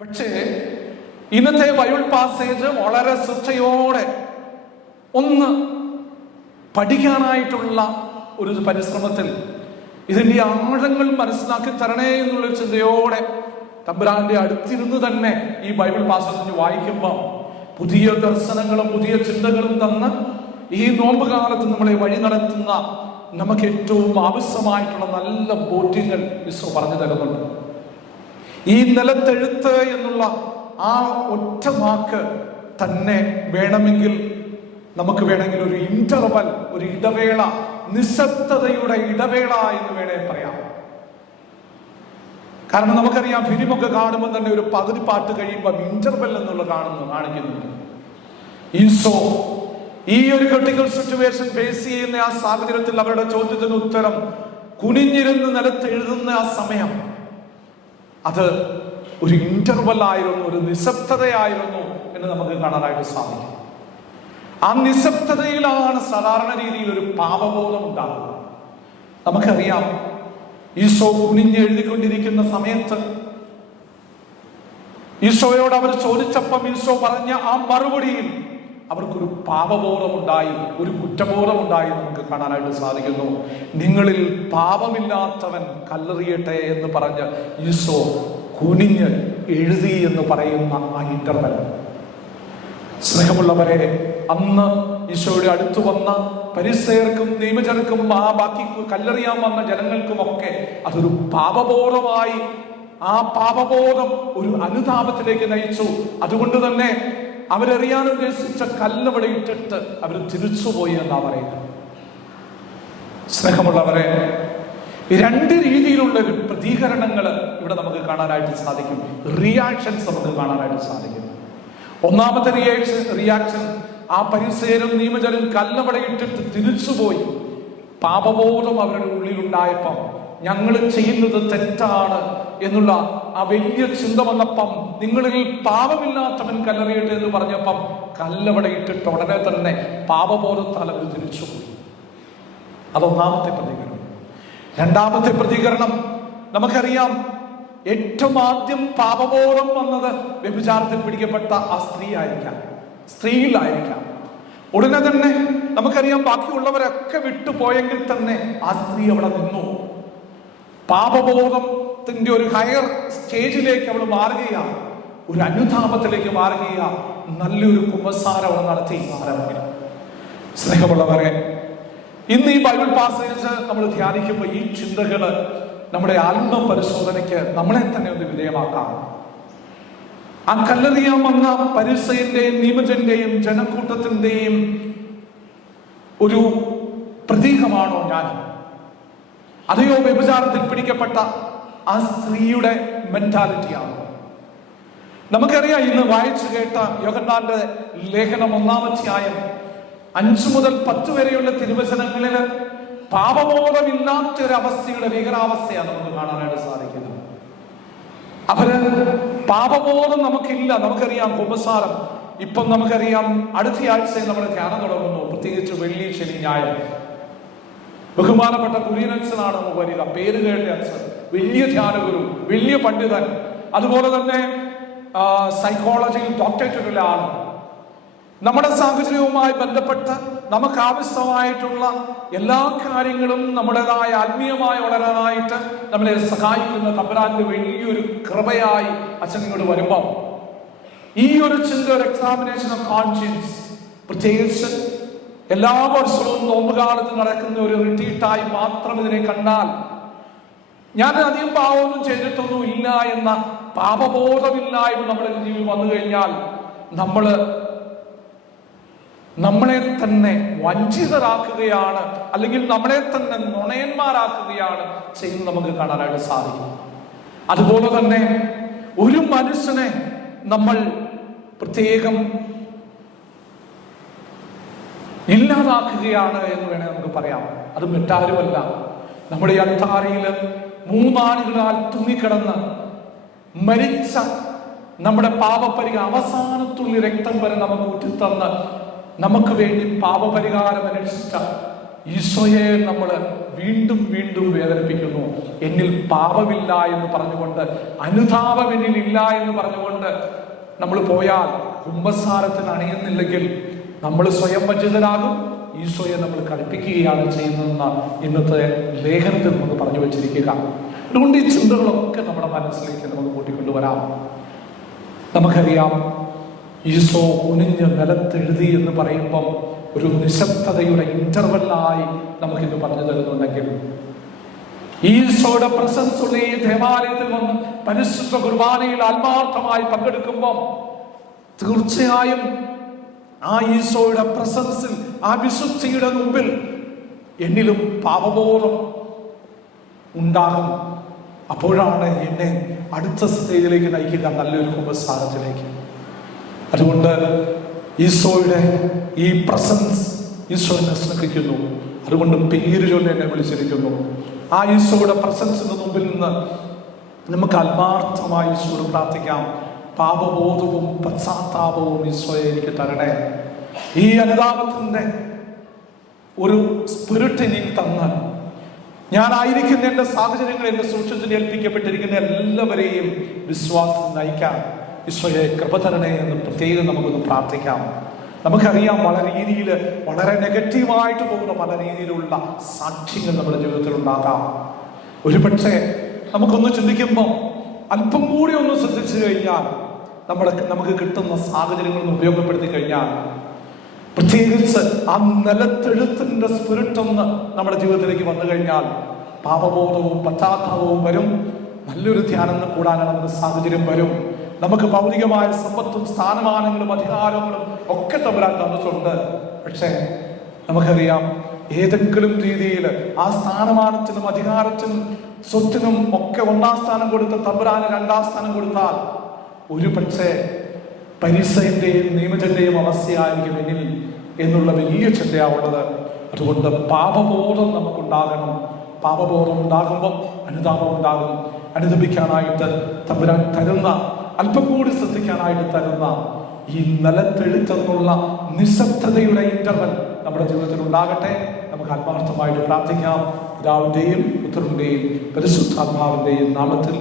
പക്ഷേ ഇന്നത്തെ Bible passage വളരെ ശ്രദ്ധയോടെ ഒന്ന് പഠിക്കാനായിട്ടുള്ള ഒരു പരിശ്രമത്തിൽ ഇതിന്റെ ആഴങ്ങൾ മനസ്സിലാക്കി തരണേ എന്നുള്ള ചിന്തയോടെ തമ്പുരാന്റെ അടുത്തിരുന്ന് തന്നെ ഈ ബൈബിൾ പാസേജ് വായിക്കുമ്പോൾ പുതിയ ദർശനങ്ങളും പുതിയ ചിന്തകളും തന്ന് ഈ നോമ്പ് കാലത്ത് നമ്മളെ വഴി നടത്തുന്ന നമുക്ക് ഏറ്റവും ആവശ്യമായിട്ടുള്ള നല്ല ബോധ്യങ്ങൾ ഈശോ പറഞ്ഞു തരുന്നുണ്ട്. ഈ നിലത്തെഴുത്ത് എന്നുള്ള ആ ഒറ്റ വാക്ക് തന്നെ വേണമെങ്കിൽ ഒരു ഇന്റർവൽ, ഒരു ഇടവേള, നിശബ്ദതയുടെ ഇടവേള എന്ന് വേണേ പറയാം. കാരണം നമുക്കറിയാം, ഫിലിമൊക്കെ കാണുമ്പോൾ തന്നെ ഒരു പകുതി പാട്ട് കഴിയുമ്പോൾ ഇന്റർവെൽ എന്നുള്ള കാണിക്കുന്നുണ്ട്. ഈശോ ഈ ഒരു ക്രിട്ടിക്കൽ സിറ്റുവേഷൻ ഫേസ് ചെയ്യുന്ന ആ സാഹചര്യത്തിൽ അവരുടെ ചോദ്യത്തിന് ഉത്തരം കുനിഞ്ഞിരുന്ന് നിലത്ത് എഴുതുന്ന ആ സമയം അത് ഒരു ഇന്റർവെൽ ആയിരുന്നു, ഒരു നിശബ്ദതയായിരുന്നു എന്ന് നമുക്ക് കാണാനായിട്ട് സാധിക്കും. ആ നിശബ്ദതയിലാണ് സാധാരണ രീതിയിൽ ഒരു പാപബോധം ഉണ്ടാകുക. നമുക്കറിയാം, ഈശോ കുനിഞ്ഞ് എഴുതിക്കൊണ്ടിരിക്കുന്ന സമയത്ത് ഈശോയോട് അവർ ചോദിച്ചപ്പം ഈശോ പറഞ്ഞ ആ മറുപടിയിൽ അവർക്കൊരു പാപബോധമുണ്ടായി, ഒരു കുറ്റബോധമുണ്ടായി നമുക്ക് കാണാനായിട്ട് സാധിക്കുന്നു. നിങ്ങളിൽ പാപമില്ലാത്തവൻ കല്ലെറിയട്ടെ എന്ന് പറഞ്ഞ് ഈശോ കുനിഞ്ഞ് എഴുതി എന്ന് പറയുന്ന ആ ഇന്റർവെൽ. സ്നേഹമുള്ളവരെ, അന്ന് ഈശോയുടെ അടുത്ത് വന്ന പരിസയർക്കും നിയമജർക്കും ആ ബാക്കി കല്ലെറിയാൻ വന്ന ജനങ്ങൾക്കുമൊക്കെ അതൊരു പാപബോധമായി, ആ പാപബോധം ഒരു അനുതാപത്തിലേക്ക് നയിച്ചു. അതുകൊണ്ട് തന്നെ അവരെറിയാൻ ഉദ്ദേശിച്ച കല്ലവിടെ ഇട്ടിട്ട് അവർ തിരിച്ചുപോയി എന്നാ പറയുന്നത്. സ്നേഹമുള്ളവരെ, രണ്ട് രീതിയിലുള്ള പ്രതികരണങ്ങൾ ഇവിടെ നമുക്ക് കാണാനായിട്ട് സാധിക്കും, റിയാക്ഷൻസ് നമുക്ക് കാണാനായിട്ട് സാധിക്കും. ഒന്നാമത്തെ റിയാക്ഷൻ, ആ പരിസേരും നിയമജനും കല്ലവിടെ ഇട്ടിട്ട് തിരിച്ചുപോയി. പാപബോധം അവരുടെ ഉള്ളിലുണ്ടായപ്പം ഞങ്ങൾ ചെയ്യുന്നത് തെറ്റാണ് എന്നുള്ള ആ വലിയ ചിന്ത വന്നപ്പം, നിങ്ങളിൽ പാപമില്ലാത്തവൻ കല്ലെറിയട്ടെ എന്ന് പറഞ്ഞപ്പം കല്ലവിടെ ഇട്ടിട്ട് ഉടനെ തന്നെ പാപബോധത്താൽ അവർ തിരിച്ചുപോയി. അതൊന്നാമത്തെ പ്രതികരണം. രണ്ടാമത്തെ പ്രതികരണം നമുക്കറിയാം, ഏറ്റവും ആദ്യം പാപബോധം വന്നത് വ്യഭിചാരത്തിൽ പിടിക്കപ്പെട്ട ആ സ്ത്രീയിലായിരിക്കാം. ഉടനെ തന്നെ നമുക്കറിയാം, ബാക്കിയുള്ളവരൊക്കെ വിട്ടുപോയെങ്കിൽ തന്നെ ആ സ്ത്രീ അവിടെ നിന്നു. പാപബോധത്തിന്റെ ഒരു ഹയർ സ്റ്റേജിലേക്ക് അവൾ മാറുകയാണ്, ഒരു അനുതാപത്തിലേക്ക് മാറുകയാണ്. നല്ലൊരു കുമ്പസാരം അവൾ നടത്തി ആരംഭിക്കും. സ്നേഹമുള്ളവരെ, ഇന്ന് ഈ ബൈബിൾ പാസേജ് നമ്മൾ ധ്യാനിക്കുമ്പോൾ ഈ ചിന്തകള് നമ്മുടെ ആത്മപരിശോധനയ്ക്ക് നമ്മളെ തന്നെ ഒന്ന് വിധേയമാക്കാം. ആ കല്ലെറിയാൻ വന്ന പരിസയന്റെയും നിയമജന്റെയും ജനക്കൂട്ടത്തിന്റെയും ഒരു പ്രതീകമാണോ ഞാൻ? അതെയോ വ്യഭിചാരത്തിൽ പിടിക്കപ്പെട്ട ആ സ്ത്രീയുടെ മെന്റാലിറ്റിയാണ്? നമുക്കറിയാം, ഇന്ന് വായിച്ചു കേട്ട യോഹന്നാന്റെ ലേഖനം 1-ാം അധ്യായം 5 മുതൽ 10 വരെയുള്ള തിരുവചനങ്ങളില് പാപബോധമില്ലാത്തൊരവസ്ഥയുടെ ഭീകരാവസ്ഥയാണ് നമുക്ക് കാണാനായിട്ട് സാധിക്കുന്നത്. അവര് പാപബോധം നമുക്കില്ല. നമുക്കറിയാം, കുമ്പസാരം ഇപ്പം നമുക്കറിയാം, അടുത്ത ആഴ്ചയിൽ നമ്മുടെ ധ്യാനം തുടങ്ങുന്നു, പ്രത്യേകിച്ച് വെള്ളി, ശനി, ഞായർ. ബഹുമാനപ്പെട്ട കുര്യനച്ഛനാണ് നമുക്ക് വരിക, പേര് കേട്ട അച്ഛൻ, വലിയ ധ്യാനഗുരു, വലിയ പണ്ഡിതൻ, അതുപോലെ തന്നെ സൈക്കോളജിയിൽ ഡോക്ടറേറ്റുള്ള ആള്. നമ്മുടെ സാഹചര്യവുമായി ബന്ധപ്പെട്ട് നമുക്ക് ആവശ്യമായിട്ടുള്ള എല്ലാ കാര്യങ്ങളും നമ്മുടേതായ ആത്മീയമായി വളരാനായിട്ട് നമ്മളെ സഹായിക്കുന്ന തമ്പുരാന്റെ വലിയൊരു കൃപയായി അച്ഛൻ ഇങ്ങോട്ട് വരുമ്പം ഈ ഒരു ചിന്ത, ഒരു എക്സാമിനേഷൻ ഓഫ് കോൺഷ്യൻസ്, പ്രത്യേകിച്ച് എല്ലാ വർഷവും നോമ്പുകാലത്ത് നടക്കുന്ന ഒരു റിട്രീറ്റായി മാത്രം ഇതിനെ കണ്ടാൽ, ഞാൻ അധികം പാവമൊന്നും ചെയ്തിട്ടൊന്നും ഇല്ല എന്ന പാപബോധമില്ലായ്മ നമ്മുടെ ജീവിതം വന്നു കഴിഞ്ഞാൽ നമ്മളെ തന്നെ വഞ്ചിതരാക്കുകയാണ്, അല്ലെങ്കിൽ നമ്മളെ തന്നെ നുണയന്മാരാക്കുകയാണ് ചെയ്യുന്നത് നമുക്ക് കാണാനായിട്ട് സാധിക്കും. അതുപോലെ തന്നെ ഒരു മനുഷ്യനെ നമ്മൾ പ്രത്യേകം ഇല്ലാതാക്കുകയാണ് എന്ന് വേണേൽ നമുക്ക് പറയാം. അത് മറ്റാരുമല്ല, നമ്മുടെ അൾത്താരയിൽ 3 ആളുകളാൽ തൂങ്ങിക്കിടന്ന് മരിച്ച നമ്മുടെ അവസാനത്തുള്ളി രക്തം വരെ നമുക്ക് ഊറ്റിത്തന്ന് നമുക്ക് വേണ്ടി പാപപരിഹാരം അനുഷ്ഠിച്ച ഈശോയെ നമ്മൾ വീണ്ടും വീണ്ടും വേദനിപ്പിക്കുന്നു. എന്നിൽ പാപമില്ല എന്ന് പറഞ്ഞുകൊണ്ട്, അനുതാപം എന്നിൽ ഇല്ല എന്ന് പറഞ്ഞുകൊണ്ട് നമ്മൾ പോയാൽ, കുമ്പസാരത്തിന് അണിയുന്നില്ലെങ്കിൽ നമ്മൾ സ്വയം വഞ്ചിതരാകും, ഈശോയെ നമ്മൾ കളിപ്പിക്കുകയാണ് ചെയ്യുന്നതെന്ന് ഇന്നത്തെ ലേഖനത്തിൽ നമുക്ക് പറഞ്ഞു വെച്ചിരിക്കുക. അതുകൊണ്ട് ഈ ചിന്തകളൊക്കെ നമ്മുടെ മനസ്സിലേക്ക് നമുക്ക് കൂട്ടിക്കൊണ്ടുവരാം. നമുക്കറിയാം, ഈശോ കുനിഞ്ഞ് നിലത്തെഴുതി എന്ന് പറയുമ്പം ഒരു നിശബ്ദതയുടെ ഇന്റർവെല്ലായി നമുക്കിത് പറഞ്ഞു തരുന്നുണ്ടെങ്കിൽ, ഈശോയുടെ പ്രസൻസ് ഉള്ള ഈ ദേവാലയത്തിൽ വന്ന് പരിശുദ്ധ കുർബാനയിൽ ആത്മാർത്ഥമായി പങ്കെടുക്കുമ്പോൾ തീർച്ചയായും ആ ഈശോയുടെ പ്രസൻസിൽ, ആ വിശുദ്ധിയുടെ മുമ്പിൽ എന്നിലും പാപബോധം ഉണ്ടാകും. അപ്പോഴാണ് എന്നെ അടുത്ത സ്റ്റേജിലേക്ക് നയിക്കുക, നല്ലൊരു കുമ്പസാരത്തിലേക്ക്. അതുകൊണ്ട് ഈശോയുടെ ഈ പ്രസൻസ് ഈശോ എന്നെ സ്നേഹിക്കുന്നു. അതുകൊണ്ട് പേര് ചൊല്ലി എന്നെ വിളിച്ചിരിക്കുന്നു. ആ ഈശോയുടെ പ്രസൻസിന് മുമ്പിൽ നിന്ന് നമുക്ക് ആത്മാർത്ഥമായി ഈശോയോട് പ്രാർത്ഥിക്കാം. പാപബോധവും പശ്ചാത്താപവും ഈശോയെ എനിക്ക് തരണേ. ഈ അനുതാപത്തിന്റെ ഒരു സ്പിരിറ്റ് നീ തന്ന്, ഞാനായിരിക്കുന്ന എൻ്റെ സാഹചര്യങ്ങൾ, എൻ്റെ സൂക്ഷിച്ച് ഏൽപ്പിക്കപ്പെട്ടിരിക്കുന്ന എല്ലാവരെയും വിശ്വാസം നയിക്കാൻ ഈശോയെ കൃപ തരണേ എന്ന് പ്രത്യേകം നമുക്കൊന്ന് പ്രാർത്ഥിക്കാം. നമുക്കറിയാം, വളരെ നെഗറ്റീവായിട്ട് പോകുന്ന പല രീതിയിലുള്ള സാക്ഷ്യങ്ങൾ നമ്മുടെ ജീവിതത്തിൽ ഉണ്ടാകാം. ഒരുപക്ഷെ നമുക്കൊന്ന് ചിന്തിക്കുമ്പോൾ അല്പം കൂടി ഒന്ന് ശ്രദ്ധിച്ചു കഴിഞ്ഞാൽ, നമുക്ക് കിട്ടുന്ന സാഹചര്യങ്ങൾ ഉപയോഗപ്പെടുത്തി കഴിഞ്ഞാൽ, പ്രത്യേകിച്ച് ആ നിലത്തെഴുത്തിന്റെ സ്പിരിറ്റ് ഒന്ന് നമ്മുടെ ജീവിതത്തിലേക്ക് വന്നു കഴിഞ്ഞാൽ, പാപബോധവും പശ്ചാത്താപവും വരും. നല്ലൊരു ധ്യാനം കൂടാനുള്ള നമുക്ക് സാഹചര്യം വരും. നമുക്ക് ഭൗതികമായ സമ്പത്തും സ്ഥാനമാനങ്ങളും അധികാരങ്ങളും ഒക്കെ തമ്പുരാൻ തന്നിട്ടുണ്ട്. പക്ഷേ നമുക്കറിയാം, ഏതെങ്കിലും രീതിയിൽ ആ സ്ഥാനമാനത്തിനും അധികാരത്തിനും സ്വത്തിനും ഒക്കെ 1-ാം സ്ഥാനം കൊടുത്ത് തമ്പുരാന് 2-ാം സ്ഥാനം കൊടുത്താൽ ഒരു പക്ഷേ പരീക്ഷന്റെയും നിയമജന്റെയും അവസ്ഥയായിരിക്കും എന്നിൽ എന്നുള്ള വലിയ ചിന്തയാവുള്ളത്. അതുകൊണ്ട് പാപബോധം നമുക്കുണ്ടാകണം. പാപബോധം ഉണ്ടാകുമ്പോൾ അനുതാപം ഉണ്ടാകും. അനുദപിക്കാനായിട്ട് തമ്പുരാൻ തരുന്ന, അല്പം കൂടി ശ്രദ്ധിക്കാനായിട്ട് തരുന്ന ഈ നിലത്തെഴുത്തെന്നുള്ള നിശബ്ദതയുടെ ഇന്റർവൽ നമ്മുടെ ജീവിതത്തിൽ ഉണ്ടാകട്ടെ. നമുക്ക് ആത്മാർത്ഥമായിട്ട് പ്രാർത്ഥിക്കാം. പിതാവിന്റെയും പുത്രന്റെയും പരിശുദ്ധാത്മാവിന്റെയും നാമത്തിൽ.